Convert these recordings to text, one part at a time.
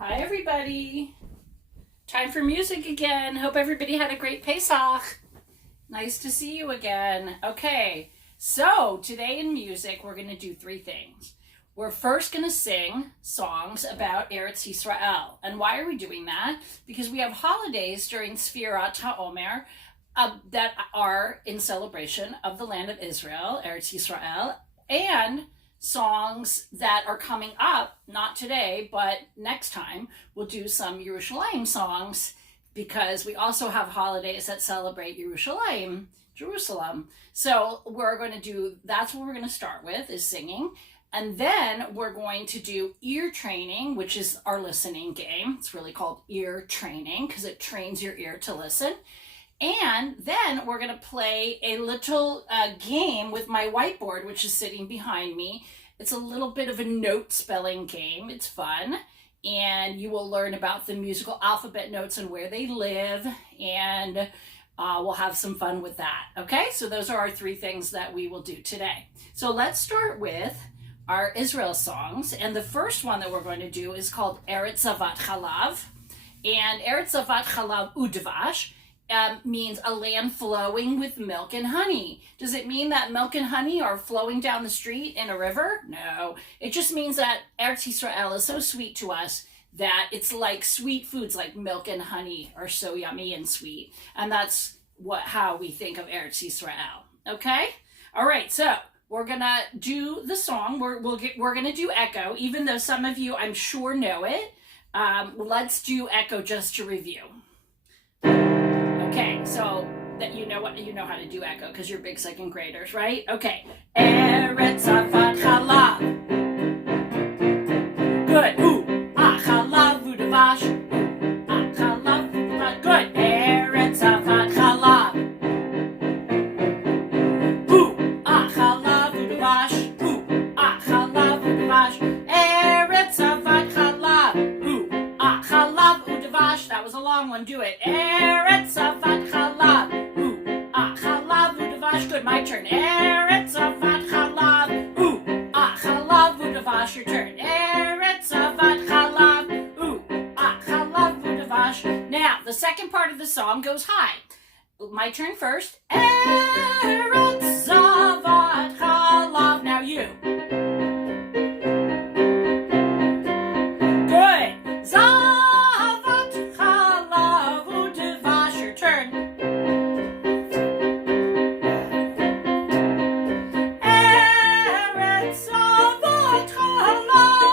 Hi everybody. Time for music again. Hope everybody had a great Pesach. Nice to see you again. Okay, so today in music we're going to do three things. We're first going to sing songs about Eretz Yisrael. And why are we doing that? Because we have holidays during Sfirat HaOmer that are in celebration of the land of Israel, Eretz Yisrael, and songs that are coming up, not today, but next time, we'll do some Yerushalayim songs because we also have holidays that celebrate Jerusalem. So we're going to do, that's what we're going to start with, is singing. And then we're going to do ear training, which is our listening game. It's really called ear training because it trains your ear to listen. And then we're going to play a little game with my whiteboard, which is sitting behind me. It's a little bit of a note spelling game. It's fun. And you will learn about the musical alphabet notes and where they live. And we'll have some fun with that. Okay, so those are our three things that we will do today. So let's start with our Israel songs. And the first one that we're going to do is called Eretz Zavat Chalav. And Eretz Zavat Chalav Udvash means a land flowing with milk and honey. Does it mean that milk and honey are flowing down the street in a river? No. It just means that Eretz Yisrael is so sweet to us that it's like sweet foods like milk and honey are so yummy and sweet. And that's how we think of Eretz Yisrael. Okay? All right, so we're going to do the song. We're going to do echo, even though some of you, I'm sure, know it. Let's do echo just to review. Okay, so that you know how to do echo because you're big second graders, right? Okay. Eretz Zavat Chalav. Good. Ooh, chalav udvash. Chalav udvash. Good. Eretz Zavat Chalav. Ooh, chalav udvash. Ooh, chalav udvash. Eretz Zavat Chalav. Ooh, chalav udvash. That was a long one. Do it. Eretz Zavat Chalav. Ooh, chalav udvash. Good. My turn. Eretz Zavat Chalav. Ooh, chalav udvash. Your turn. Eretz Zavat Chalav. Ooh, chalav udvash. Now, the second part of the song goes high. My turn first. Eretz Zavat Chalav. Now you. Good. Zavat Chalav udvash. Your turn. Eretz Zavat Chalav.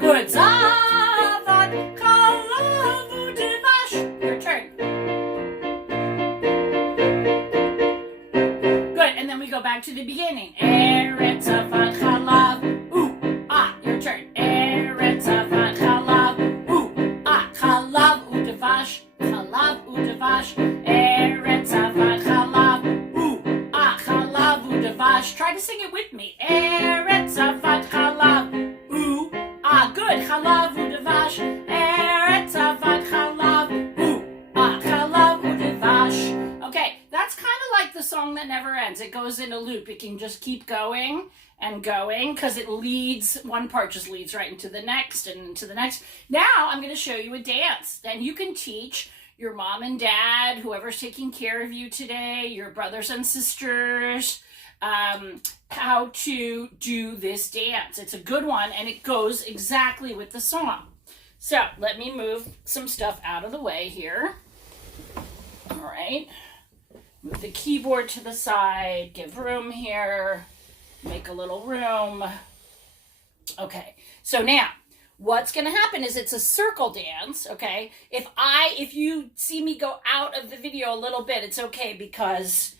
Good. Zavat Chalav udvash. Your turn. Good. And then we go back to the beginning. Eretz Zavat Chalav. Ooh, your turn. Eretz Zavat Chalav. Ooh, chalav udvash. Chalav udvash. Eretz Zavat Chalav. Ooh, chalav udvash. Try to sing it with me. Eretz Zavat Chalav. Ooh, good. Chalav udvash. Eretz Zavat Chalav. Ooh, chalav udvash. Okay, that's kind of like the song that never ends. It goes in a loop. It can just keep going and going because it leads, one part just leads right into the next and into the next. Now I'm going to show you a dance. And you can teach your mom and dad, whoever's taking care of you today, your brothers and sisters, how to do this dance. It's a good one and it goes exactly with the song. So let me move some stuff out of the way here. All right. Move the keyboard to the side, give room here, make a little room. Okay, so now what's going to happen is it's a circle dance, okay? If you see me go out of the video a little bit, it's okay because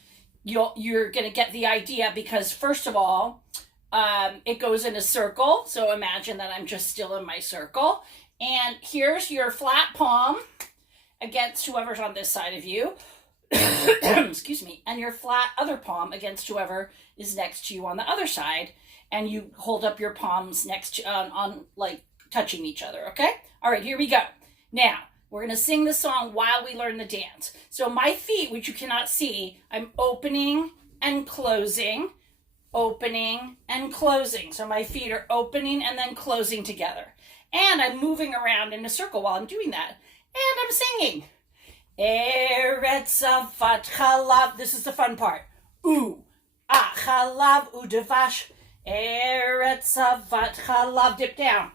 you're going to get the idea because first of all, it goes in a circle. So imagine that I'm just still in my circle. And here's your flat palm against whoever's on this side of you. Excuse me, and your flat other palm against whoever is next to you on the other side, and you hold up your palms next to on like touching each other. Okay, all right, here we go. Now we're going to sing the song while we learn the dance. So my feet, which you cannot see, I'm opening and closing opening and closing. So my feet are opening and then closing together. And I'm moving around in a circle while I'm doing that. And I'm singing. Eretz avat chalav. This is the fun part. Chalav udevash. Eretz avat chalav. Dip down.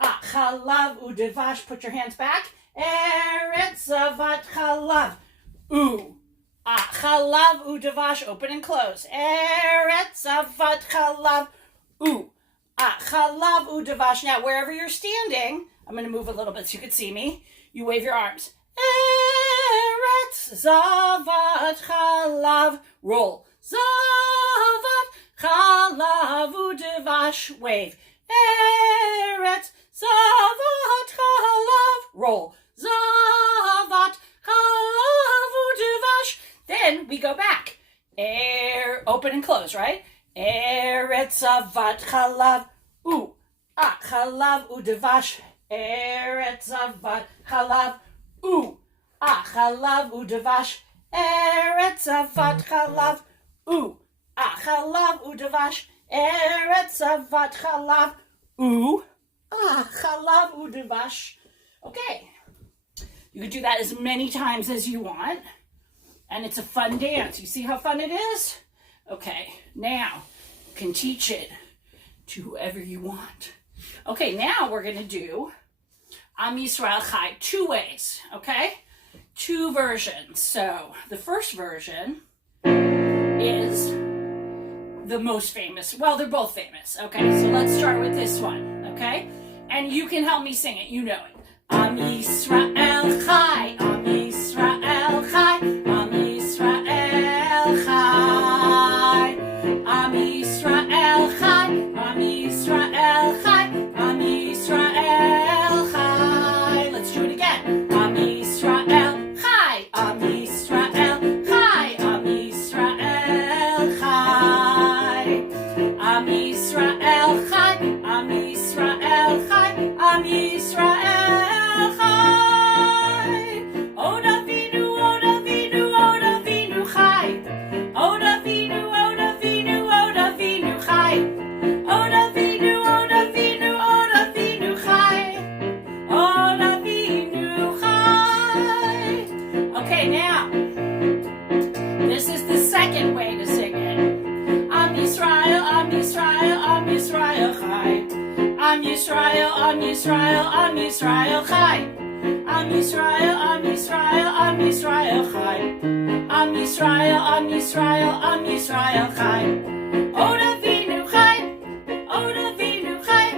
Chalav udevash. Put your hands back. Eretz avat chalav. Chalav udevash. Open and close. Eretz avat chalav. Chalav udevash. Now, wherever you're standing, I'm going to move a little bit so you can see me. You wave your arms. Eretz zavat chalav. Roll. Zavat chalav udevash. Wave. Eretz zavat chalav. Roll. Zavat chalav udevash. Then we go back. Open and close, right? Eretz zavat chalav. Chalav udevash. Eretz zavat chalav. Chalav udevash. Eretz zavat chalav. Chalav udevash. Eretz zavat chalav. Chalav udevash. Okay. You can do that as many times as you want. And it's a fun dance. You see how fun it is? Okay. Now, you can teach it to whoever you want. Okay, now we're going to do Am Yisrael Chai 2 ways, okay? 2 versions. So the first version is the most famous. Well, they're both famous, okay? So let's start with this one, okay? And you can help me sing it. You know it. Am Yisrael Chai, Am Yisrael Chai, Am Yisrael Chai, Am Yisrael Chai, Am Yisrael Chai, Am Yisrael Chai. Let's do it again. Am Yisrael Chai, Am Yisrael Chai, Am Yisrael Chai, Am Yisrael Chai, Am Yisrael Chai, Am Yisrael. Am Yisrael, Am Yisrael, Am Yisrael Chai. Am Yisrael, Am Yisrael, Am Yisrael Chai. Am Yisrael, Am Yisrael, Am Yisrael Chai. Od Avinu Chai, Od Avinu Chai.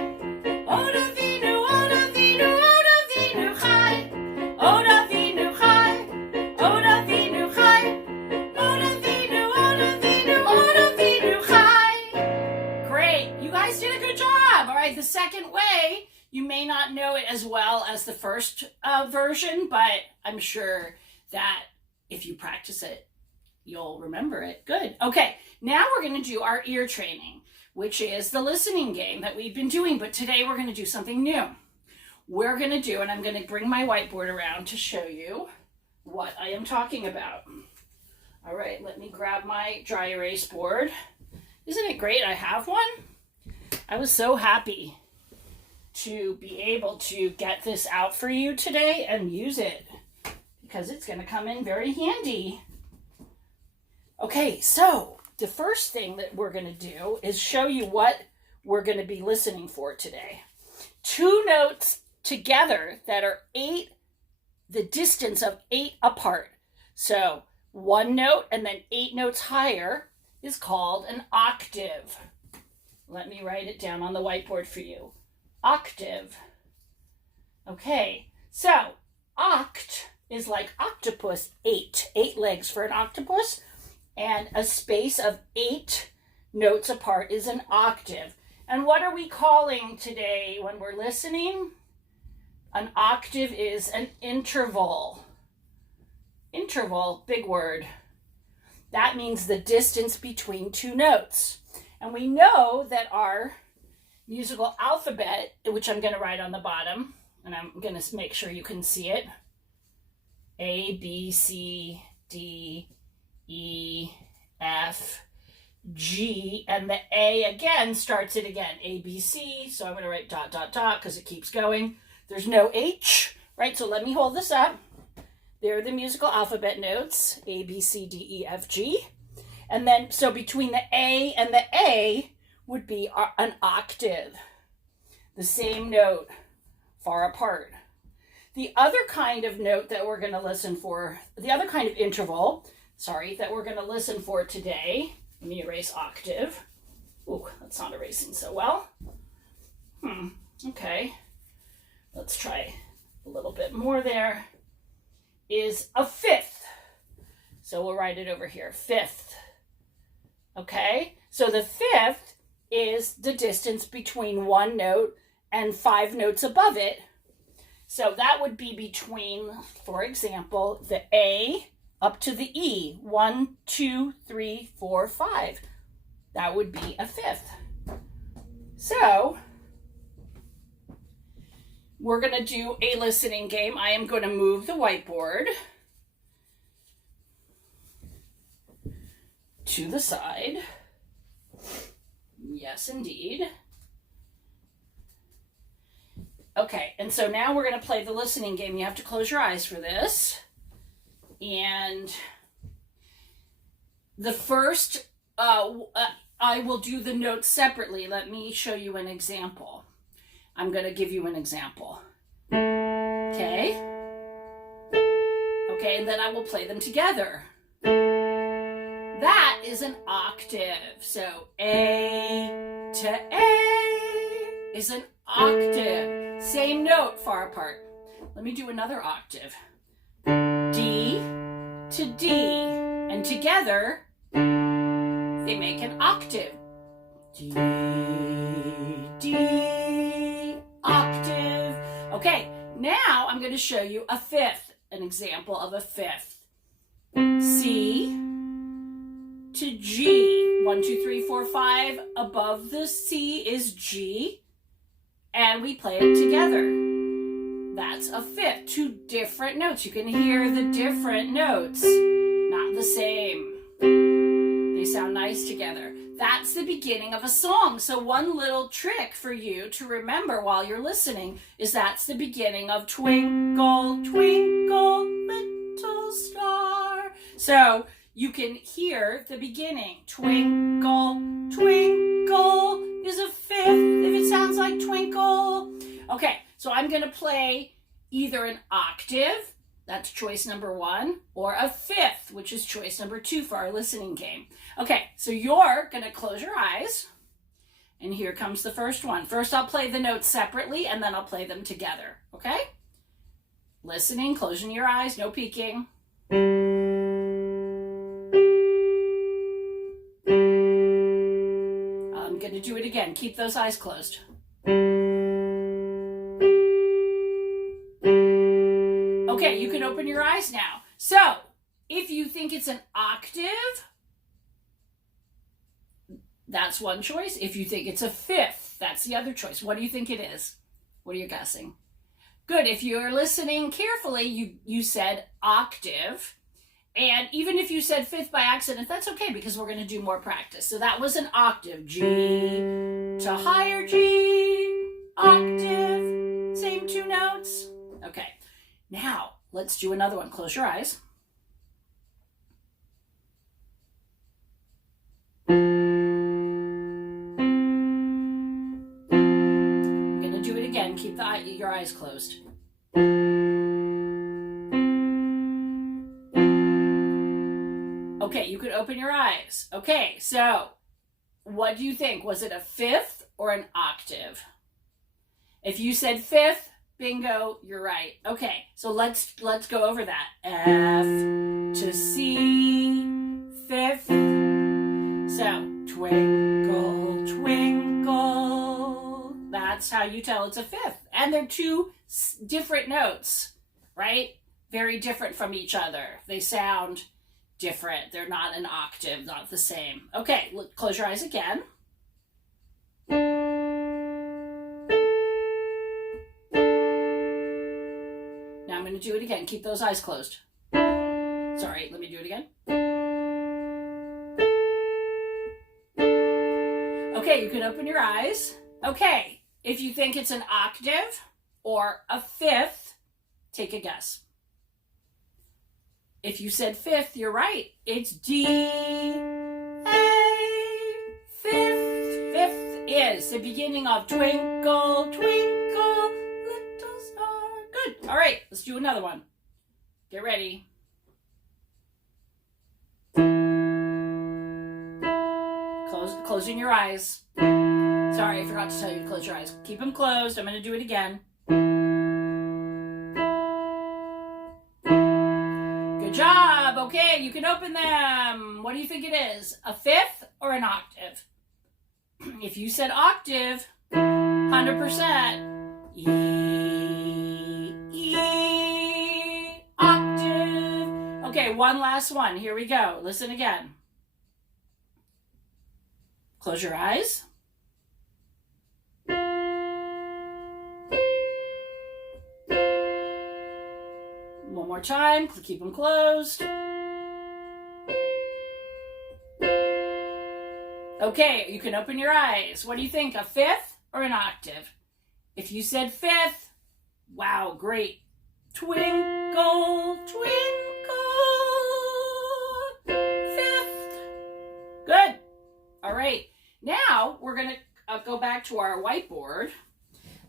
Od Avinu, Od Avinu, Od Avinu Chai. Od Avinu Chai, Od Avinu Chai. Od Avinu, Od Avinu, Od Avinu Chai. Great, you guys did a good job. All right, the second way, you may not know it as well as the first version, but I'm sure that if you practice it, you'll remember it. Good. Okay, now we're going to do our ear training, which is the listening game that we've been doing, but today we're going to do something new. We're going to do, and I'm going to bring my whiteboard around to show you what I am talking about. All right, let me grab my dry erase board. Isn't it great I have one? I was so happy to be able to get this out for you today and use it because it's going to come in very handy. Okay, so the first thing that we're going to do is show you what we're going to be listening for today. 2 notes together that are the distance of 8 apart. So 1 note and then 8 notes higher is called an octave. Let me write it down on the whiteboard for you. Octave. Okay, so oct is like octopus, 8 legs for an octopus, and a space of 8 notes apart is an octave. And what are we calling today when we're listening? An octave is an interval. Interval, big word. That means the distance between 2 notes. And we know that our musical alphabet, which I'm going to write on the bottom, and I'm going to make sure you can see it. A, B, C, D, E, F, G, and the A again starts it again, A, B, C. So I'm going to write dot, dot, dot because it keeps going. There's no H, right? So let me hold this up. There are the musical alphabet notes, A, B, C, D, E, F, G. And then, so between the A and the A would be an octave. The same note, far apart. The other kind of note that we're going to listen for, the other kind of interval, that we're going to listen for today, let me erase octave. Ooh, that's not erasing so well. Okay. Let's try a little bit more there. Is a fifth. So we'll write it over here, fifth. Okay, so the fifth is the distance between one note and 5 notes above it. So that would be between, for example, the A up to the E. 1, 2, 3, 4, 5. That would be a fifth. So we're going to do a listening game. I am going to move the whiteboard to the side. Yes, indeed. Okay, and so now we're going to play the listening game. You have to close your eyes for this. And the first, I will do the notes separately. Let me show you an example. I'm going to give you an example. Okay? Okay, and then I will play them together. That is an octave. So A to A is an octave. Same note, far apart. Let me do another octave. D to D. And together, they make an octave. D, D, octave. Okay, now I'm going to show you a fifth, an example of a fifth. C to G. 1, 2, 3, 4, 5. Above the C is G. And we play it together. That's a fifth. 2 different notes. You can hear the different notes. Not the same. They sound nice together. That's the beginning of a song. So one little trick for you to remember while you're listening is that's the beginning of Twinkle, Twinkle, Little Star. So you can hear the beginning. Twinkle, twinkle is a fifth if it sounds like twinkle. Okay, so I'm going to play either an octave, that's choice number 1, or a fifth, which is choice number 2 for our listening game. Okay, so you're going to close your eyes, and here comes the first one. First, I'll play the notes separately, and then I'll play them together, okay? Listening, closing your eyes, no peeking. I'm going to do it again. Keep those eyes closed. Okay, you can open your eyes now. So, if you think it's an octave, that's one choice. If you think it's a fifth, that's the other choice. What do you think it is? What are you guessing? Good. If you're listening carefully, you said octave. And even if you said fifth by accident, that's okay because we're going to do more practice. So that was an octave. G to higher G, octave, same 2 notes. Okay, now let's do another one. Close your eyes. I'm going to do it again. Keep your eyes closed. Okay, you could open your eyes. Okay, so what do you think? Was it a fifth or an octave? If you said fifth, bingo, you're right. Okay, so let's go over that. F to C, fifth. So twinkle, twinkle. That's how you tell it's a fifth. And they're 2 different notes, right? Very different from each other. They sound different. They're not an octave, not the same. Okay, close your eyes again. Now I'm going to do it again. Keep those eyes closed. Sorry, let me do it again. Okay, you can open your eyes. Okay, if you think it's an octave or a fifth, take a guess. If you said fifth, you're right. It's D, A, fifth. Fifth is the beginning of Twinkle, Twinkle, Little Star. Good. All right, let's do another one. Get ready. Closing your eyes. Sorry, I forgot to tell you to close your eyes. Keep them closed. I'm going to do it again. Good job. Okay, you can open them. What do you think it is? A fifth or an octave? If you said octave, 100%. E, octave. Okay, one last one. Here we go. Listen again. Close your eyes. One more time. Keep them closed. Okay, you can open your eyes. What do you think? A fifth or an octave? If you said fifth, wow, great. Twinkle, twinkle, fifth. Good. All right. Now we're going to go back to our whiteboard.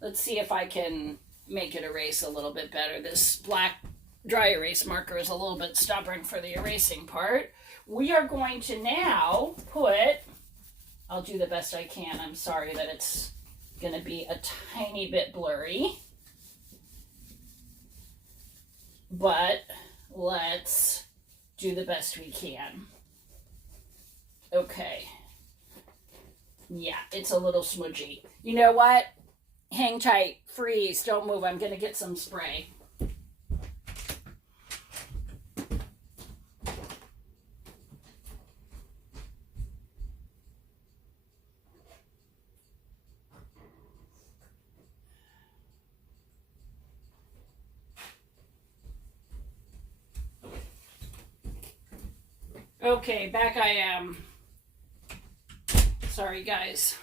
Let's see if I can make it erase a little bit better. This black dry erase marker is a little bit stubborn for the erasing part. We are going to now put, I'll do the best I can. I'm sorry that it's going to be a tiny bit blurry. But let's do the best we can. Okay. Yeah, it's a little smudgy. You know what? Hang tight. Freeze. Don't move. I'm going to get some spray. Okay, back I am. Sorry, guys.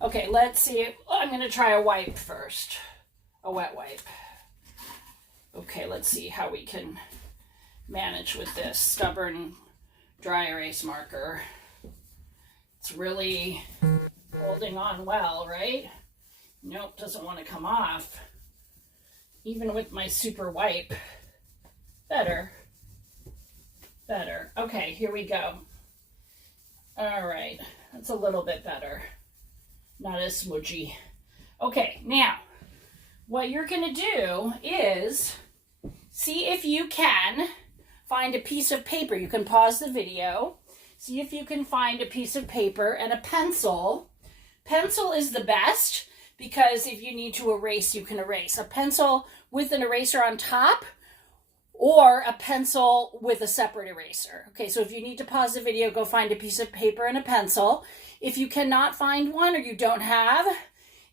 Okay, let's see. I'm going to try a wipe first. A wet wipe. Okay, let's see how we can manage with this stubborn dry erase marker. It's really holding on well, right? Nope, doesn't want to come off. Even with my super wipe. Better. Better. Okay, here we go. All right, that's a little bit better. Not as smudgy. Okay, now, what you're going to do is see if you can find a piece of paper. You can pause the video. See if you can find a piece of paper and a pencil. Pencil is the best because if you need to erase, you can erase. A pencil with an eraser on top or a pencil with a separate eraser. Okay, so if you need to pause the video, go find a piece of paper and a pencil. If you cannot find one or you don't have,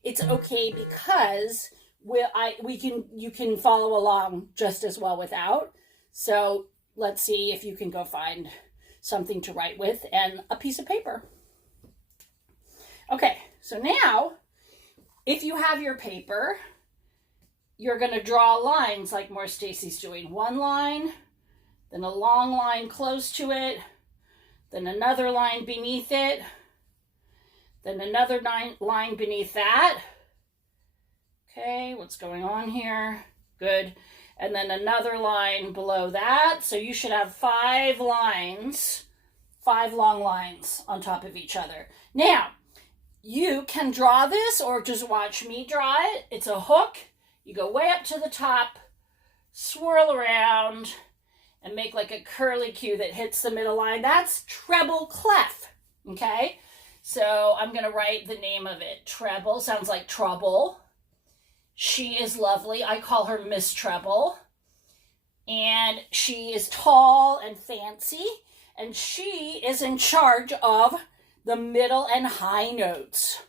it's okay because you can follow along just as well without. So let's see if you can go find something to write with and a piece of paper. Okay, so now if you have your paper, you're going to draw lines like more Stacey's doing. One line, then a long line close to it, then another line beneath it, then another line beneath that. Okay, what's going on here? Good. And then another line below that. So you should have 5 lines, 5 long lines on top of each other. Now, you can draw this or just watch me draw it. It's a hook. You go way up to the top, swirl around, and make like a curly Q that hits the middle line. That's treble clef, okay? So I'm going to write the name of it. Treble, sounds like trouble. She is lovely. I call her Miss Treble. And she is tall and fancy, and she is in charge of the middle and high notes.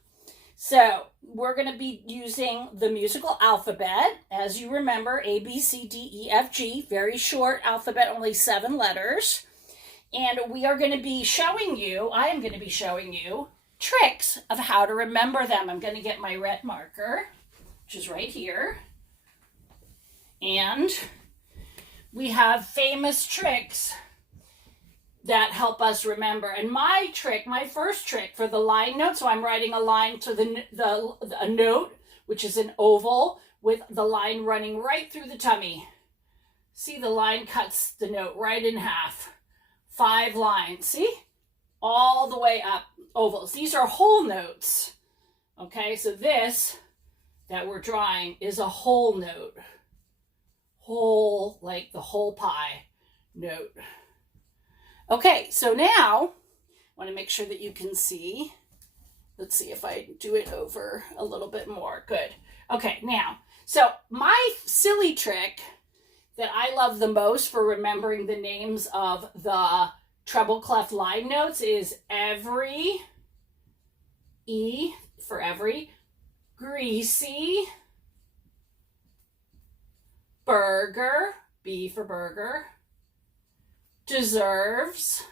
So we're going to be using the musical alphabet. As you remember, A, B, C, D, E, F, G, very short alphabet, only 7 letters. And we are going to be showing you, I am going to be showing you tricks of how to remember them. I'm going to get my red marker, which is right here. And we have famous tricks that help us remember. And my first trick for the line note, so I'm writing a line to a note, which is an oval with the line running right through the tummy. See, the line cuts the note right in half. 5 lines, see? All the way up, ovals. These are whole notes. Okay, so this that we're drawing is a whole note. Whole, like the whole pie note. Okay, so now, I want to make sure that you can see. Let's see if I do it over a little bit more. Good. Okay, now, so my silly trick that I love the most for remembering the names of the treble clef line notes is every, E for every, greasy, burger, B for burger, deserves,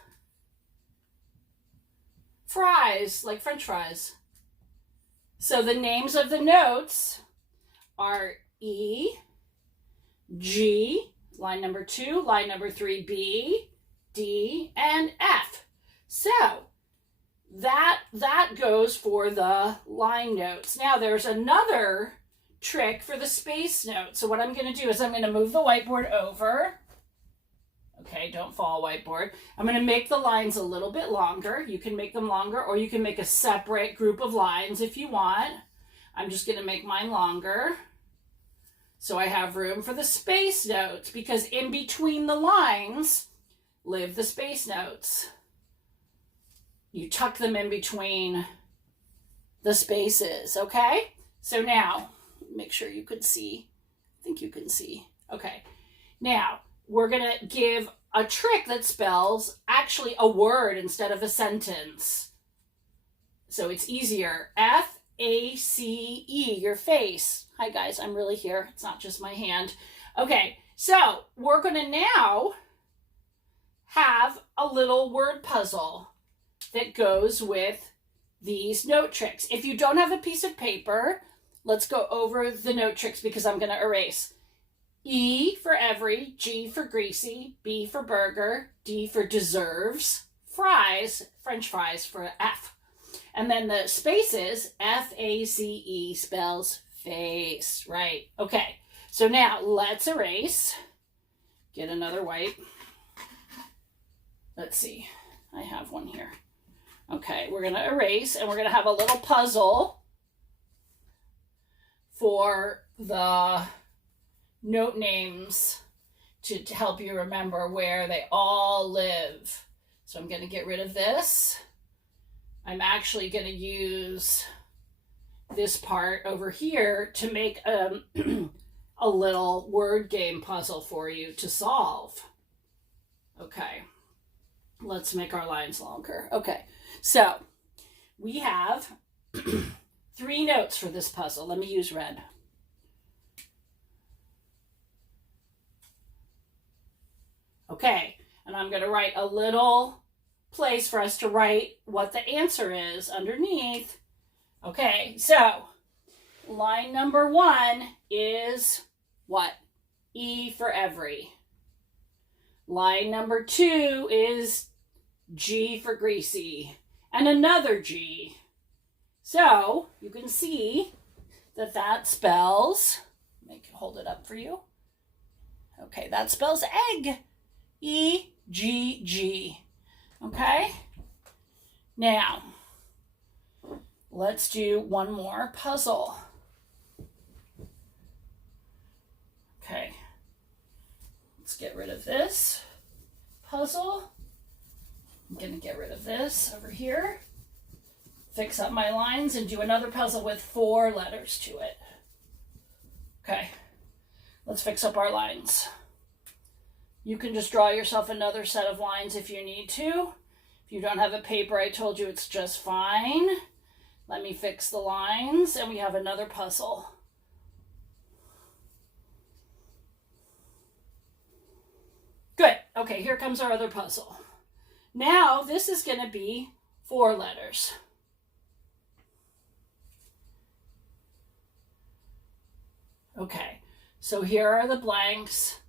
fries, like French fries. So the names of the notes are E, G, line number 2, line number 3, B, D, and F. So that goes for the line notes. Now there's another trick for the space note. So what I'm going to do is I'm going to move the whiteboard over. Okay, don't fall, whiteboard. I'm going to make the lines a little bit longer. You can make them longer, or you can make a separate group of lines if you want. I'm just going to make mine longer, so I have room for the space notes, because in between the lines live the space notes. You tuck them in between the spaces, okay? So now, make sure you can see. I think you can see. Okay, now we're going to give a trick that spells actually a word instead of a sentence. So it's easier. F-A-C-E, your face. Hi guys, I'm really here. It's not just my hand. Okay, so we're going to now have a little word puzzle that goes with these note tricks. If you don't have a piece of paper, let's go over the note tricks, because I'm going to erase. E for every, G for greasy, B for burger, D for deserves, fries, French fries for F. And then the spaces, F-A-C-E spells face, right? Okay, so now let's erase. Get another white. Let's see, I have one here. Okay, we're going to erase, and we're going to have a little puzzle for the note names to help you remember where they all live. So I'm going to get rid of this. I'm actually going to use this part over here to make a little word game puzzle for you to solve. Okay, let's make our lines longer. Okay, so we have 3 notes for this puzzle. Let me use red. Okay, and I'm going to write a little place for us to write what the answer is underneath. Okay, so line number 1 is what? E for every. Line number 2 is G for greasy, and another G. So you can see that that spells, hold it up for you. Okay, that spells egg. E-G-G. Okay? Now, let's do one more puzzle. Okay. Let's get rid of this puzzle. I'm going to get rid of this over here. Fix up my lines and do another puzzle with 4 letters to it. Okay. Let's fix up our lines. You can just draw yourself another set of lines if you need to. If you don't have a paper, I told you it's just fine. Let me fix the lines, and we have another puzzle. Good. Okay, here comes our other puzzle. Now, this is going to be 4 letters. Okay, so here are the blanks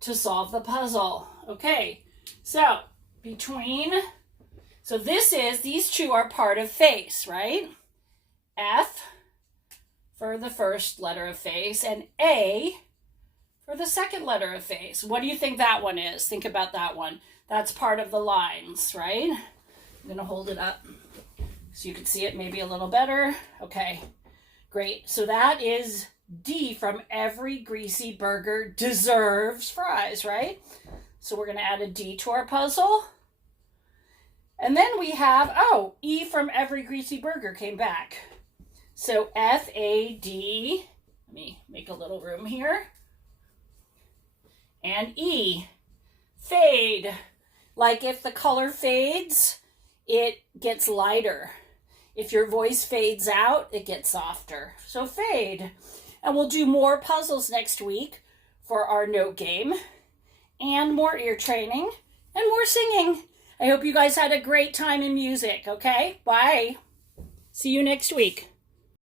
to solve the puzzle. Okay, so these two are part of face, right? F for the first letter of face and A for the second letter of face. What do you think that one is? Think about that one. That's part of the lines, right? I'm going to hold it up so you can see it maybe a little better. Okay, great. So that is D from every greasy burger deserves fries, right? So we're going to add a D to our puzzle. And then we have, E from every greasy burger came back. So F-A-D, let me make a little room here. And E, fade. Like if the color fades, it gets lighter. If your voice fades out, it gets softer. So fade. And we'll do more puzzles next week for our note game and more ear training and more singing. I hope you guys had a great time in music, okay? Bye. See you next week.